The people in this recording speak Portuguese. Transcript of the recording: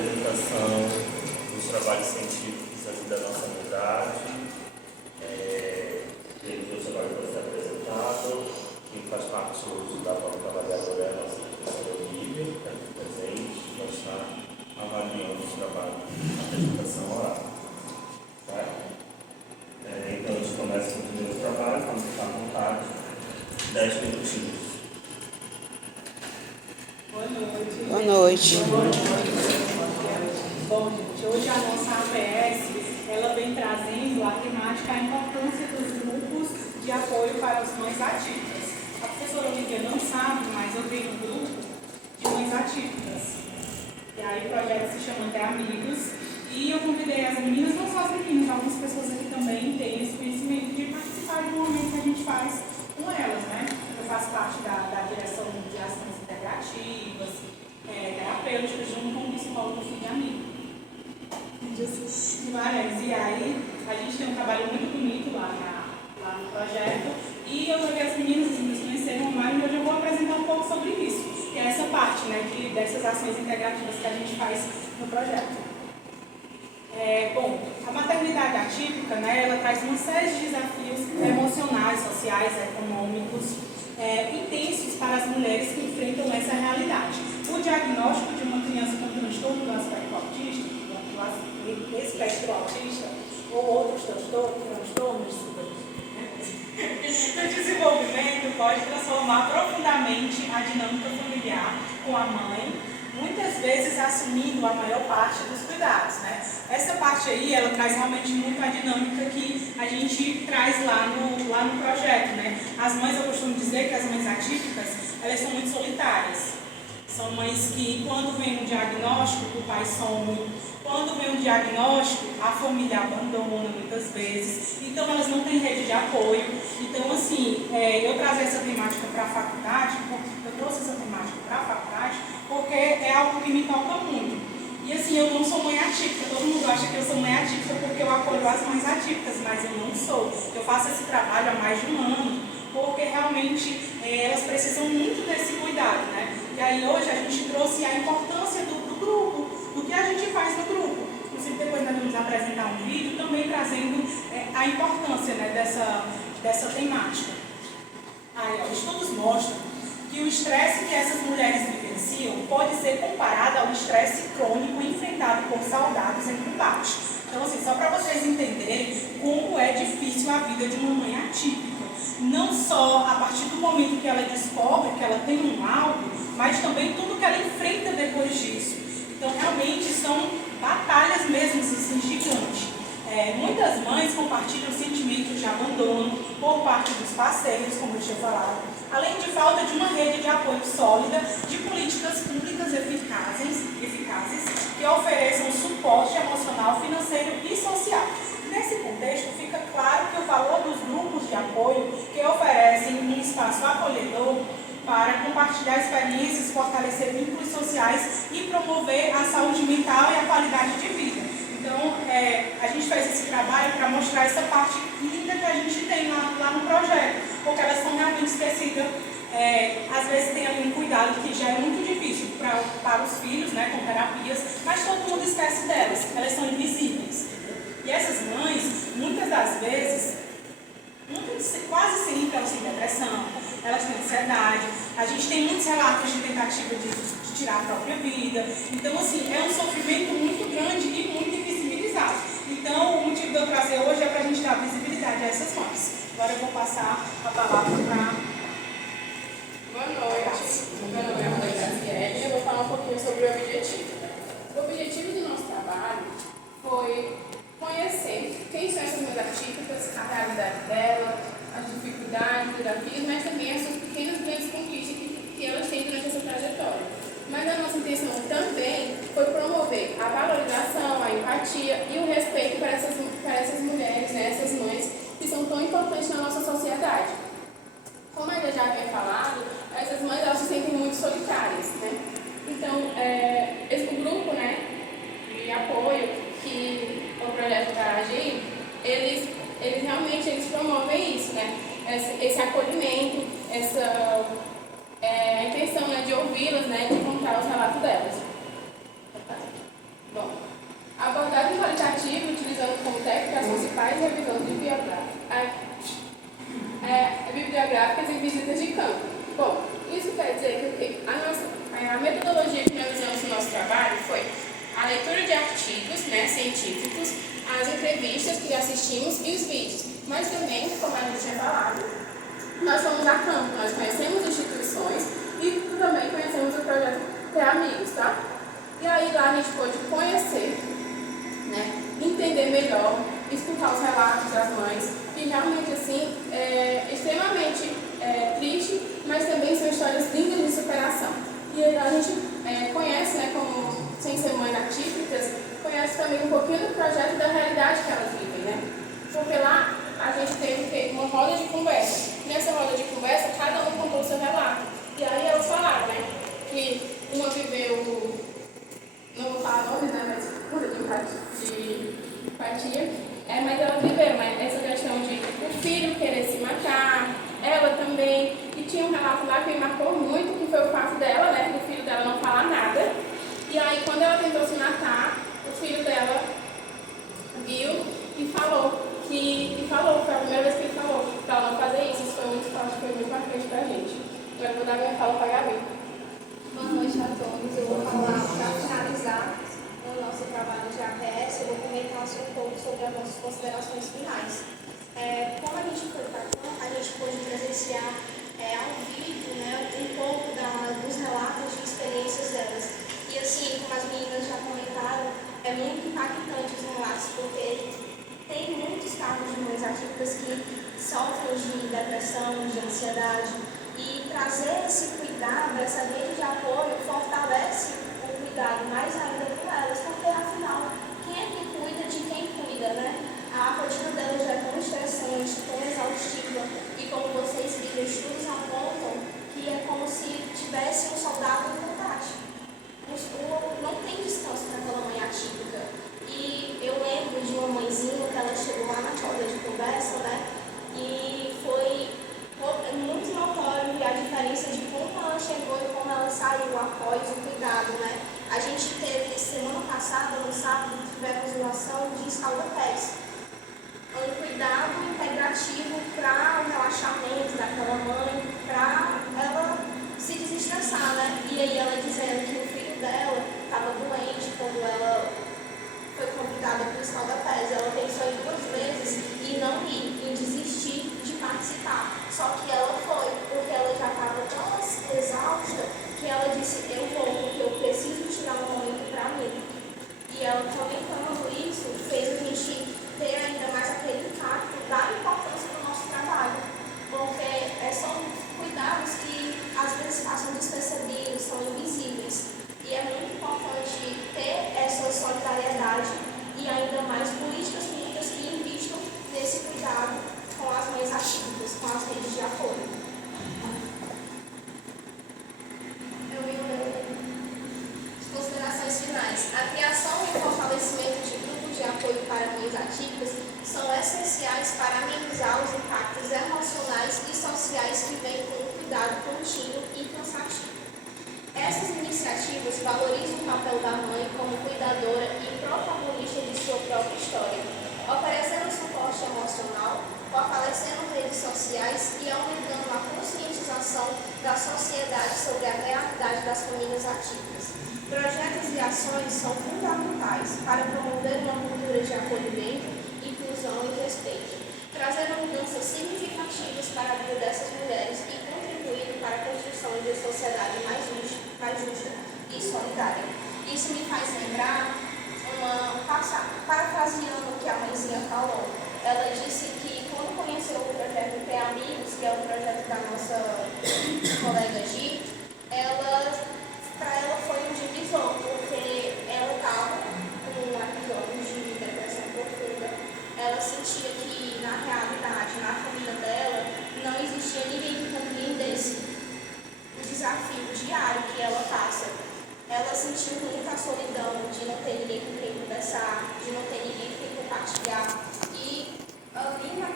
apresentação dos trabalhos científicos aqui da nossa unidade. Temos o trabalho que vai ser apresentado. Quem faz parte hoje da forma trabalhadora é a nossa professora Olivia, que está aqui presente, que vai estar avaliando o trabalho da apresentação oral. Tá? Então, a gente começa com o primeiro trabalho, vamos ficar à vontade. 10 minutinhos. Boa noite. Bom, gente, hoje a nossa APS, ela vem trazendo a temática, a importância dos grupos de apoio para as mães atípicas. A professora Olivia não sabe, mas eu tenho um grupo de mães atípicas. E aí o projeto se chama Até Amigos. E eu convidei as meninas, não só as meninas, algumas pessoas aqui também têm esse conhecimento de participar de um momento que a gente faz com elas, né? Eu faço parte da direção de ações integrativas, terapêuticas, junto com o psicólogo Filho de Amigo. E aí, a gente tem um trabalho muito bonito lá no projeto. E eu joguei as meninas conhecerem o Mário, e hoje eu vou apresentar um pouco sobre isso, que é essa parte, né, dessas ações integrativas que a gente faz no projeto. Bom, a maternidade atípica, né, ela traz uma série de desafios emocionais, sociais, econômicos, intensos para as mulheres que enfrentam essa realidade. O diagnóstico de uma criança com transtorno do espectro autista, ou outros transtornos do desenvolvimento pode transformar profundamente a dinâmica familiar com a mãe, muitas vezes assumindo a maior parte dos cuidados, né? Essa parte aí, ela traz realmente muito a dinâmica que a gente traz lá no projeto, né? As mães, eu costumo dizer que as mães atípicas, elas são muito solitárias. São mães que, quando vem um diagnóstico, o pai some. Quando vem um diagnóstico, a família abandona muitas vezes. Então, elas não têm rede de apoio. Então, assim, eu trazer essa temática para a faculdade, eu trouxe essa temática para a faculdade, porque é algo que me toca muito. E, assim, eu não sou mãe atípica. Todo mundo acha que eu sou mãe atípica porque eu acolho as mães atípicas, mas eu não sou. Eu faço esse trabalho há mais de um ano, porque realmente elas precisam muito desse cuidado, né? E aí hoje a gente trouxe a importância do grupo, do que a gente faz no grupo. Inclusive depois nós vamos apresentar um vídeo também trazendo a importância, né, dessa temática. Aí, estudos mostram que o estresse que essas mulheres vivenciam pode ser comparado ao estresse crônico enfrentado por soldados em combate. Então, assim, só para vocês entenderem como é difícil a vida de uma mãe atípica. Não só a partir do momento que ela descobre que ela tem um algo, mas também tudo que ela enfrenta depois disso. Então, realmente, são batalhas mesmo, assim, gigantes. Muitas mães compartilham sentimentos de abandono por parte dos parceiros, como eu tinha falado, além de falta de uma rede de apoio sólida de políticas públicas eficazes que ofereçam suporte emocional, financeiro e social. Nesse contexto, fica claro que o valor dos grupos de apoio que oferecem um espaço acolhedor para compartilhar experiências, fortalecer vínculos sociais e promover a saúde mental e a qualidade de vida. Então, a gente fez esse trabalho para mostrar essa parte linda que a gente tem lá no projeto, porque elas são realmente esquecidas. Às vezes tem ali um cuidado que já é muito difícil para os filhos, né, com terapias, mas todo mundo esquece delas, elas são invisíveis. E essas mães, muitas das vezes, quase sempre elas têm depressão, elas têm ansiedade, a gente tem muitos relatos de tentativa de tirar a própria vida. Então, assim, é um sofrimento muito grande e muito invisibilizado. Então, o motivo de eu trazer hoje é para a gente dar visibilidade a essas mães. Agora eu vou passar a palavra para... Boa noite. Meu nome é Ana Graziele e eu vou falar um pouquinho sobre o objetivo. O objetivo do nosso trabalho foi conhecer quem são essas mulheres atípicas, a realidade dela, as dificuldades, desafios, mas também as suas pequenas grandes conquistas que elas têm durante essa trajetória. Mas a nossa intenção também foi promover a valorização, a empatia e o respeito para essas mulheres, né, essas mães que são tão importantes na nossa sociedade. Como eu já havia falado, essas mães elas se sentem muito solitárias, né? Então, esse grupo, né, de apoio que o projeto vai agir, eles realmente promovem isso, né? Esse acolhimento, essa intenção, né, de ouvi-las, né, de contar os relatos delas. leitura de artigos, né, científicos, as entrevistas que assistimos e os vídeos. Mas também, como a gente tinha falado, nós fomos a campo, nós conhecemos instituições e também conhecemos o projeto Ter Amigos, tá? E aí lá a gente pôde conhecer, né, entender melhor, escutar os relatos das mães, que realmente assim é extremamente triste, mas também são histórias lindas de superação. E aí a gente conhece, né, como sem ser mães atípicas, conhece também um pouquinho do projeto e da realidade que elas vivem, né? Porque lá a gente teve uma roda de conversa. Nessa roda de conversa, cada um contou o seu relato. E aí elas falaram, né, que uma viveu, não vou falar nome, né, mas roda de empatia, mas ela viveu, né, essa questão de o filho querer se matar, ela também, e tinha um relato lá que me marcou muito, que foi o fato dela, né, do filho dela não falar nada. E aí, quando ela tentou se matar, o filho dela viu e falou, foi a primeira vez que ele falou, para ela não fazer isso. Isso foi muito forte, foi muito marcante pra gente. Agora eu vou dar minha fala para a Gabi. Boa noite a todos. Eu vou falar, para finalizar o nosso trabalho de APS, eu vou comentar um pouco sobre as nossas considerações finais. Como a gente foi para cá, a gente pôde presenciar ao vivo, né, um pouco dos relatos de experiências delas. E assim, como as meninas já comentaram, é muito impactante os relatos, porque tem muitos casos de mães atípicas que sofrem de depressão, de ansiedade, e trazer esse cuidado, essa rede de apoio, fortalece o cuidado mais ainda com elas, porque afinal, quem é que cuida de quem cuida, né? A rotina delas já é tão estressante, tão exaustiva, e como vocês viram, estudos apontam que é como se tivesse um soldado no combate. Não tem descanso para aquela mãe atípica. E eu lembro de uma mãezinha que ela chegou lá na roda de conversa, né? E foi muito notório a diferença de como ela chegou e como ela saiu após o cuidado, né? A gente teve, semana passada, no sábado, tivemos uma ação de escalda-pés. Um cuidado integrativo para o relaxamento daquela mãe, para ela se desestressar, né? E aí ela dizendo que o filho dela estava doente quando ela foi convidada para o escalda-pés. Ela pensou em 2 vezes e não ir, em desistir de participar. Só que ela foi, porque ela já estava tão exausta que ela disse, eu vou, porque eu preciso tirar um momento para mim. E ela comentando isso fez a gente ter ainda mais aquele impacto da importância do nosso trabalho. Porque são cuidados que às vezes passam despercebidos, são invisíveis. E é muito importante ter essa solidariedade e ainda mais políticas públicas que investam nesse cuidado com as mães atípicas, com as redes de apoio. Considerações finais. A criação e o fortalecimento de grupos de apoio para mães atípicas são essenciais para amenizar os impactos emocionais e sociais que vêm com o cuidado contínuo e cansativo. Essas iniciativas valorizam o papel da mãe como cuidadora e protagonista de sua própria história, oferecendo suporte emocional, fortalecendo redes sociais e aumentando a conscientização da sociedade sobre a realidade das famílias atípicas. Projetos e ações são fundamentais para promover uma cultura de acolhimento, inclusão e respeito, trazendo mudanças significativas para a vida dessas mulheres e contribuindo para a construção de uma sociedade mais justa e solidária. Isso me faz lembrar, parafraseando o que a mãezinha falou. Ela disse que quando conheceu o projeto Ter Amigos, que é o projeto da nossa